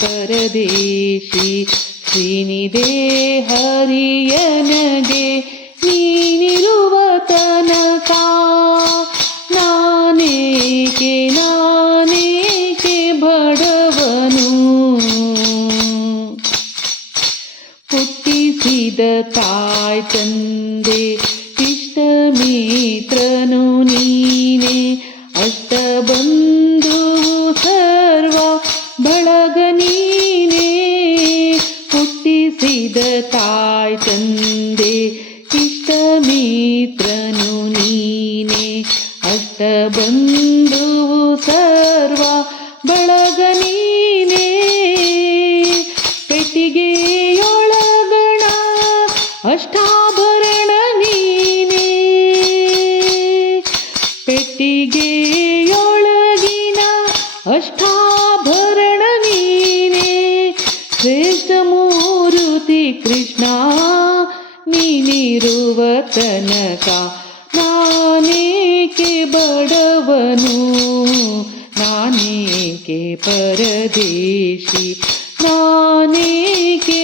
ಪರದೇಶಿ ಶ್ರೀನಿಧೆ ಹರಿಯನಗೆ ನೀನಿರುವ ತನಕ ನಾನೇಕೆ ಬಡವನು. ಹುಟ್ಟಿಸಿದ ತಾಯ್ ತಂದೆ ಇಷ್ಟ ಮಿತ್ರನು ನೀನೆ, ಅಷ್ಟ ಬಂಧು ಸರ್ವ ಬಳಗ ನೀನೆ. ಹುಟ್ಟಿಸಿದ ತಾಯ್ ತಂದೆ ಇಷ್ಟ ಮಿತ್ರನು ನೀನೆ, ಅಷ್ಟ ಬಂಧು ಸರ್ವ ಬಳಗ ನೀನೆ. ಪೆಟ್ಟಿಗೆಯೊಳಗಣ ಅಷ್ಟಾಭರಣ ನೀನೆ, ಪೆಟ್ಟಿಗೆಯೊಳಗಿನ ಅಷ್ಟಾಭರಣ ನೀನೆ. ಶ್ರೇಷ್ಠ ಮೂರುತಿ ಕೃಷ್ಣ ನೀನಿರುವ ತನಕ ನಾನೇಕೆ ಬಡವನು, ನಾನೇಕೆ ಪರದೇಶಿ, ನಾನೇಕೆ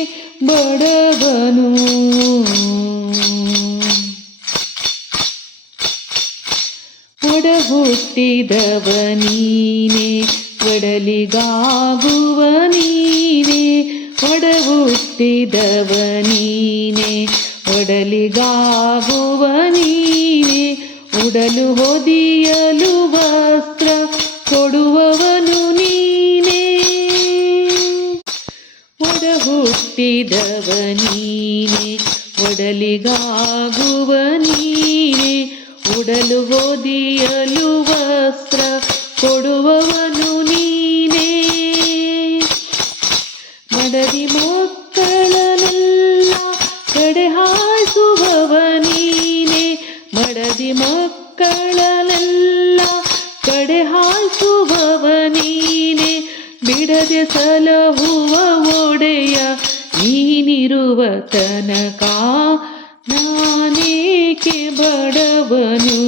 ಬಡವನು. ಒಡ ಹುಟ್ಟಿದವ ನೀನೆ, ಒಡಲಿಗಾಗುವ ನೀನೆ. ಒಡ ಹುಟ್ಟಿದವ ನೀನೆ, ಒಡಲಿಗಾಗುವ ನೀನೆ. ಉಡಲು ಹೊದಿಯಲು ವಸ್ತ್ರ ಕೊಡುವವನು ನೀನೆ. ಒಡ ಹುಟ್ಟಿದವ ನೀನೆ, ಒಡಲಿಗಾಗುವ ನೀನೆ. ಉಡಲು ಹೊದಿಯಲು ವಸ್ತ್ರ ಕೊಡುವವನು ನೀನೆ. ಮಡದಿ ಮಕ್ಕಳನ್ನೆಲ್ಲ ಕಡೆ ಹಾಯಿಸುವವ ನೀನೆ, ಮಡದಿ ಮಕ್ಕಳನ್ನೆಲ್ಲ ಕಡೆ ಹಾಯಿಸುವವ ನೀನೆ. ಬಿಡದೆ ಸಲಹುವ ಒಡೆಯ ನೀನಿರುವ ತನಕ ನಾನೇಕೆ ಬಡವನು,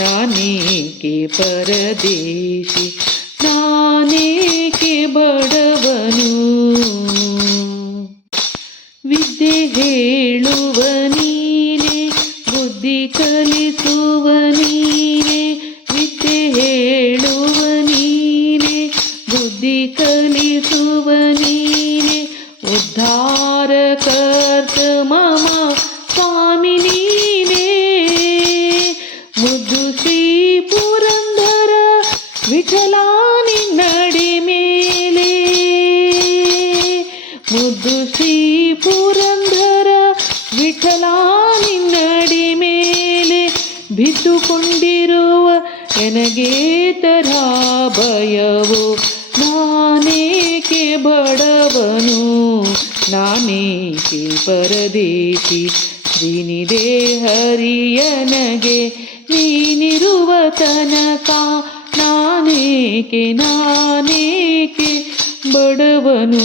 ನಾನೇಕೆ ಪರದೇಶಿ, ನಾನೇಕೆ ಬಡವನು. ವಿದ್ಯೆ ಹೇಳುವ ನೀನೆ, ಬುದ್ಧಿ ಕಲಿಸುವ ನೀನೆ. ವಿದ್ಯೆ ಹೇಳುವ ನೀನೆ, ಬುದ್ಧಿ ಕಲಿಸುವ ನೀನೆ. ಉದ್ಧಾರ ಕರ್ತ ಮಮ ಸ್ವಾಮಿ ನೀನೆ. ಮುದ್ದು ಶ್ರೀ ಪುರಂದರ ವಿಠಲ ನಿನ್ನಡಿ ಮೇಲೆ, ಮುದ್ದು ಶ್ರೀ ಪುರಂದರ ವಿಠಲ ನಿನ್ನಡಿ ಮೇಲೆ. ಬಿದ್ದುಕೊಂಡಿರುವ ನನಗೆ ತರ ಭಯವು, ನಾನೇಕೆ ಬಡವನು, ನಾನೇಕೆ ಪರದೇಶಿ. ಶ್ರೀನಿಧೆ ಹರಿಯನಗೆ ನೀನಿರುವ ತನಕ ನಾನೇಕೆ ಬಡವನು.